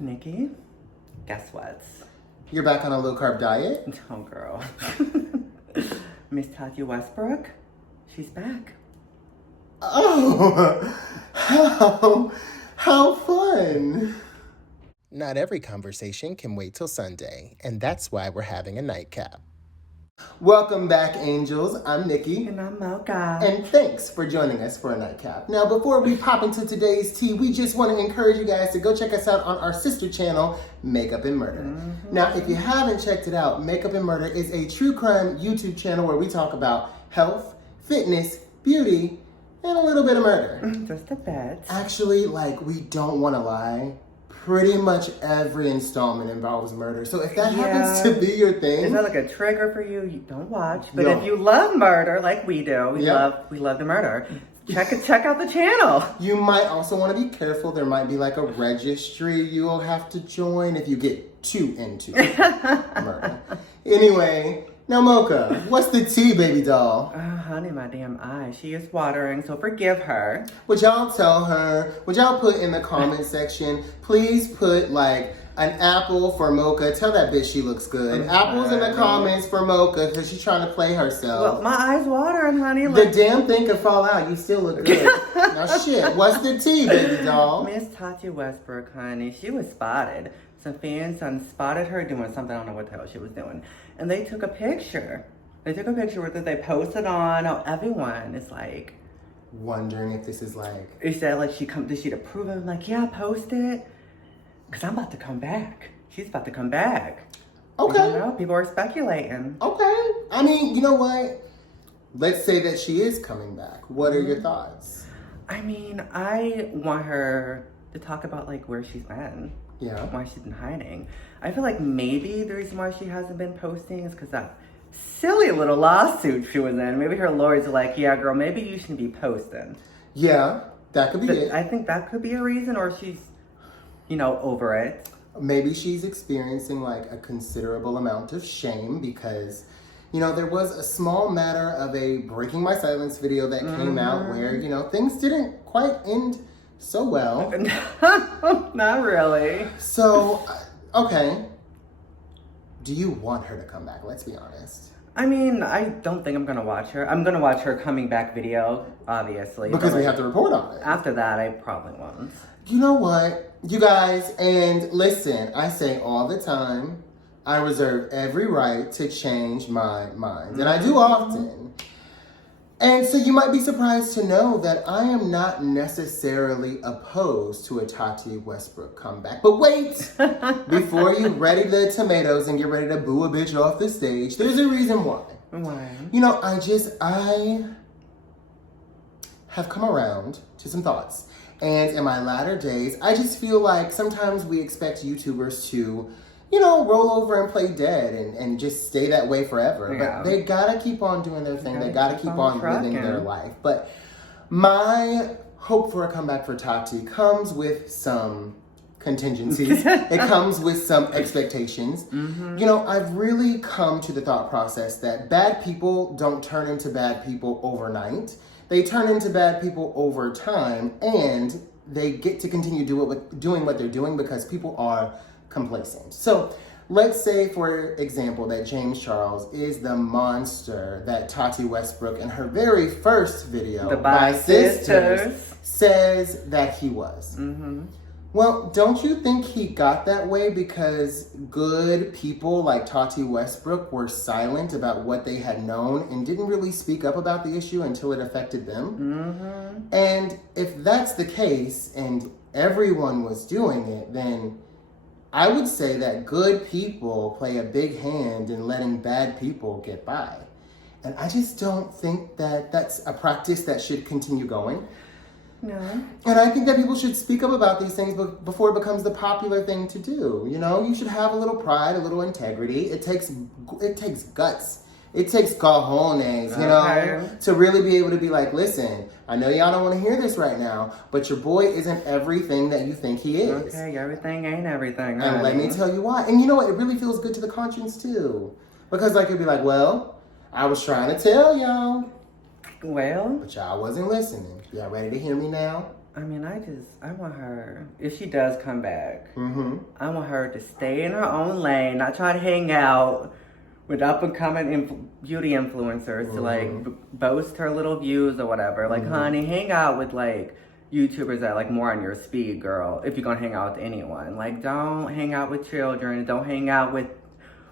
Nicky, guess what? You're back on a low-carb diet? Oh, girl. Miss Tati Westbrook, she's back. Oh, how fun. Not every conversation can wait till Sunday, and that's why we're having a nightcap. Welcome back, angels. I'm Nicky. And I'm Mocha. And thanks for joining us for a nightcap. Now, before we pop into today's tea, we just want to encourage you guys to go check us out on our sister channel, Makeup and Murder. Now, if you haven't checked it out, Makeup and Murder is a true crime YouTube channel where we talk about health, fitness, beauty, and a little bit of murder. Just a bit. Actually, we don't want to lie. Pretty much every installment involves murder. So if that happens to be your thing, is that like a trigger for you? You don't watch. But No. if you love murder like we do, we love the murder. Check out the channel. You might also want to be careful. There might be like a registry you'll have to join if you get too into murder. Anyway, now Mocha, what's the tea, baby doll? Oh, honey, my damn eye. She is watering, so forgive her. Would y'all tell her, would y'all put in the comment section, please put like an apple for Mocha. Tell that bitch she looks good. Apples in the comments for Mocha because she's trying to play herself. Well, my eye's watering, honey. The damn thing could fall out. You still look good. Now shit, what's the tea, baby doll? Miss Tati Westbrook, honey, she was spotted. Some fans spotted her doing something. I don't know what the hell she was doing. And they took a picture. They took a picture with it. They posted on. Oh, everyone is like wondering if this is like. Is that like did she approve of it? Like, yeah, post it. Because I'm about to come back. She's about to come back. Okay. You know, people are speculating. Okay. I mean, you know what? Let's say that she is coming back. What are your thoughts? I mean, I want her to talk about like where she's been. Yeah. Why she's been hiding. I feel like maybe the reason why she hasn't been posting is because that silly little lawsuit she was in. Maybe her lawyers are like, yeah, girl, maybe you shouldn't be posting. Yeah, that could be it. I think that could be a reason, or she's, over it. Maybe she's experiencing like a considerable amount of shame because, there was a small matter of a Breaking My Silence video that came out where, things didn't quite end so well. Not really. So, okay. Do you want her to come back? Let's be honest. I mean, I don't think I'm going to watch her. I'm going to watch her coming back video, obviously. Because we have to report on it. After that, I probably won't. You know what? You guys, and listen, I say all the time, I reserve every right to change my mind. And I do often. And so you might be surprised to know that I am not necessarily opposed to a Tati Westbrook comeback. But wait, before you ready the tomatoes and get ready to boo a bitch off the stage, there's a reason why. Why? I have come around to some thoughts. And in my latter days, I just feel like sometimes we expect YouTubers to roll over and play dead and just stay that way forever. Yeah. But they gotta keep on doing their thing. They gotta keep on living their life. But my hope for a comeback for Tati comes with some contingencies. It comes with some expectations. I've really come to the thought process that bad people don't turn into bad people overnight. They turn into bad people over time, and they get to continue doing what they're doing because people are complacent. So let's say, for example, that James Charles is the monster that Tati Westbrook in her very first video, The By Sisters, says that he was. Well, don't you think he got that way because good people like Tati Westbrook were silent about what they had known and didn't really speak up about the issue until it affected them? And if that's the case and everyone was doing it, then I would say that good people play a big hand in letting bad people get by. And I just don't think that that's a practice that should continue going. No. And I think that people should speak up about these things before it becomes the popular thing to do. You should have a little pride, a little integrity. It takes guts. It takes cojones, to really be able to be like, listen, I know y'all don't want to hear this right now, but your boy isn't everything that you think he is. Okay, everything ain't everything. And let me tell you why. And you know what? It really feels good to the conscience, too. Because, it'd be like, well, I was trying to tell y'all. Well. But y'all wasn't listening. Y'all ready to hear me now? I mean, I want her, if she does come back, I want her to stay in her own lane, not try to hang out with up and coming beauty influencers to like boast her little views or whatever. Like, honey, hang out with like YouTubers that are like more on your speed, girl, if you're gonna hang out with anyone. Like, don't hang out with children, don't hang out with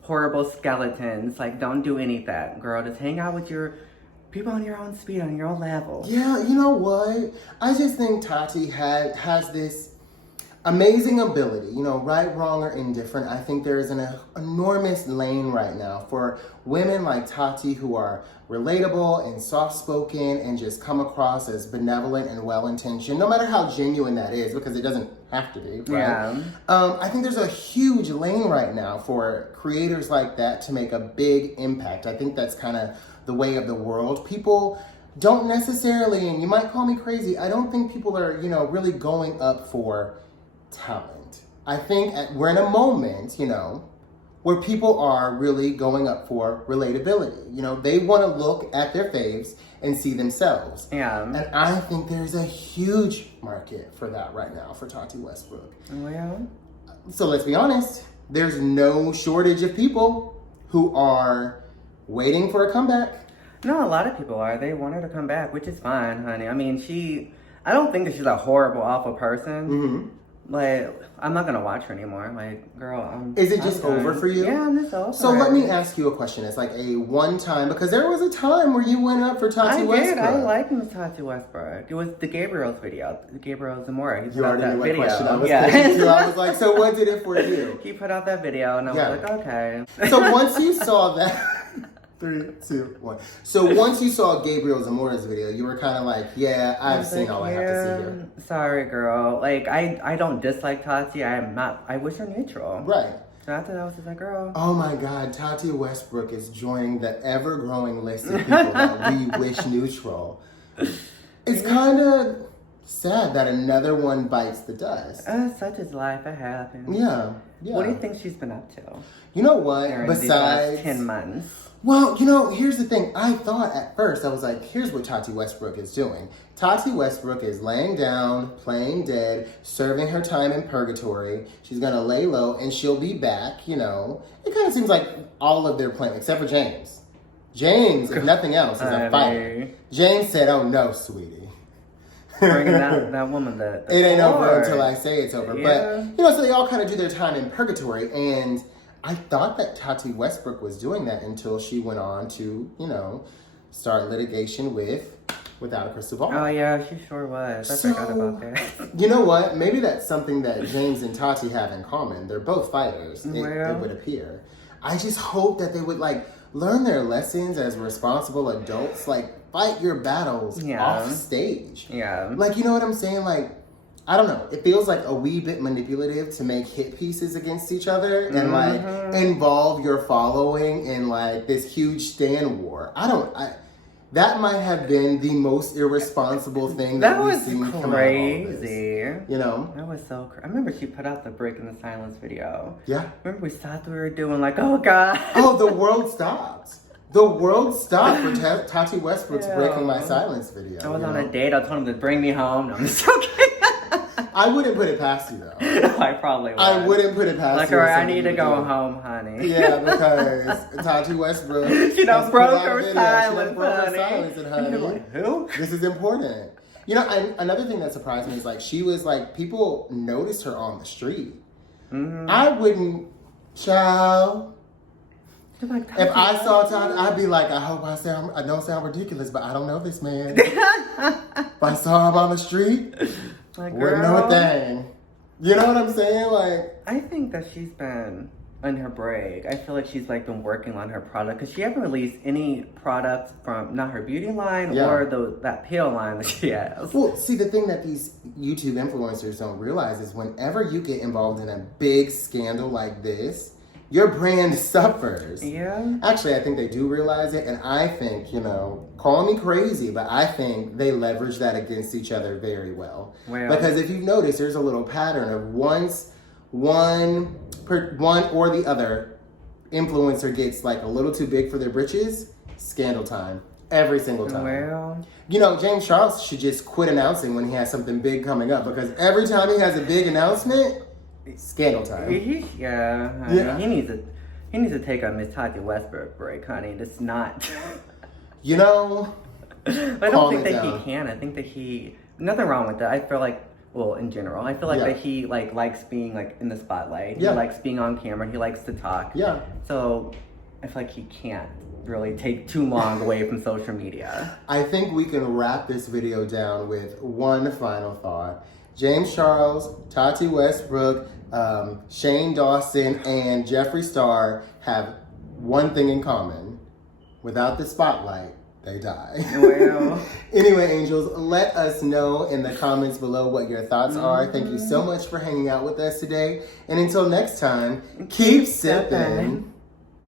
horrible skeletons. Like, don't do any of that, girl. Just hang out with your people on your own speed, on your own level. Yeah, you know what? I just think Tati has this amazing ability, you know, right, wrong, or indifferent. I think there is an enormous lane right now for women like Tati who are relatable and soft-spoken and just come across as benevolent and well-intentioned, no matter how genuine that is, because it doesn't have to be, right? Yeah. I think there's a huge lane right now for creators like that to make a big impact. I think that's kind of the way of the world. People don't necessarily, and you might call me crazy, I don't think people are, you know, really going up for talent. I think we're in a moment, you know, where people are really going up for relatability. You know, they want to look at their faves and see themselves. Yeah. And I think there's a huge market for that right now for Tati Westbrook. Well. So let's be honest, there's no shortage of people who are waiting for a comeback. No, a lot of people are. They want her to come back, which is fine, honey. I mean, I don't think that she's a horrible, awful person. Like, I'm not gonna watch her anymore. Like, girl, Is it just over for you? Yeah, I'm just over. So let me ask you a question. It's like a one-time, because there was a time where you went up for Tati Westbrook. I like Miss Tati Westbrook. It was the Gabriel's video. Gabriel Zamora. You already knew what question I was thinking too. I was like, so what did it for you? He put out that video, and I was like, okay. So once you saw that... 3, 2, 1. So once you saw Gabriel Zamora's video, you were kind of like, yeah, I've seen all I have to see here. Sorry, girl. Like, I don't dislike Tati. I wish her neutral. Right. So after that, I was just like, girl. Oh my God, Tati Westbrook is joining the ever-growing list of people that we wish neutral. It's kind of sad that another one bites the dust. Such is life. It happens. Yeah. What do you think she's been up to? You know what? Besides these last 10 months. Well, you know, here's the thing. I thought at first, I was like, here's what Tati Westbrook is doing. Tati Westbrook is laying down, playing dead, serving her time in purgatory. She's going to lay low and she'll be back, you know. It kind of seems like all of their plans, except for James. James, if nothing else, is a fighter. James said, oh no, sweetie. Bringing that woman the it ain't over until I say it's over. Yeah. But, you know, so they all kind of do their time in purgatory. And I thought that Tati Westbrook was doing that until she went on to, you know, start litigation Without a Crystal Ball. Oh, yeah, she sure was. I forgot about that. You know what? Maybe that's something that James and Tati have in common. They're both fighters, it would appear. I just hope that they would, like, learn their lessons as responsible adults. Like, fight your battles off stage. Yeah. Like, you know what I'm saying? Like, I don't know. It feels like a wee bit manipulative to make hit pieces against each other and like involve your following in like this huge stan war. That might have been the most irresponsible thing that we've seen come out of all this. You know? That was so crazy. I remember she put out the Break in the Silence video. Yeah. Remember we thought we were doing like, oh God. Oh, the world stopped. The world stopped for Tati Westbrook's Breaking My Silence video. I was on a date. I told him to bring me home. No, I'm just okay. I wouldn't put it past you, though. I probably would. I wouldn't put it past you. Like, all right, I need to go home, honey. Yeah, because Tati Westbrook... She done broke her silence, honey. Like, who? This is important. You know, another thing that surprised me is, like, she was, like, people noticed her on the street. I wouldn't... Child... Like, if I saw Tati, I'd be like, I hope I don't sound ridiculous, but I don't know this man. If I saw him on the street... Like, wouldn't know a thing. You know what I'm saying? Like, I think that she's been on her break. I feel like she's like been working on her product because she hasn't released any products from not her beauty line or that pill line that she has. Well, see, the thing that these YouTube influencers don't realize is whenever you get involved in a big scandal like this, your brand suffers. Yeah. Actually, I think they do realize it, and I think, you know, call me crazy, but I think they leverage that against each other very well. Because if you've noticed, there's a little pattern of once one or the other influencer gets like a little too big for their britches, scandal time. Every single time. Well, you know, James Charles should just quit announcing when he has something big coming up, because every time he has a big announcement, scandal time. Yeah. He needs to take a Miss Tati Westbrook break, honey. It's not. You know, I don't think that he can. I think that nothing wrong with that. I feel like, well, in general, I feel like that he likes being in the spotlight. He likes being on camera. He likes to talk. Yeah. So I feel like he can't really take too long away from social media. I think we can wrap this video down with one final thought. James Charles, Tati Westbrook, Shane Dawson, and Jeffree Star have one thing in common. Without the spotlight, they die. Well. Anyway, angels, let us know in the comments below what your thoughts are. Thank you so much for hanging out with us today. And until next time, keep sipping.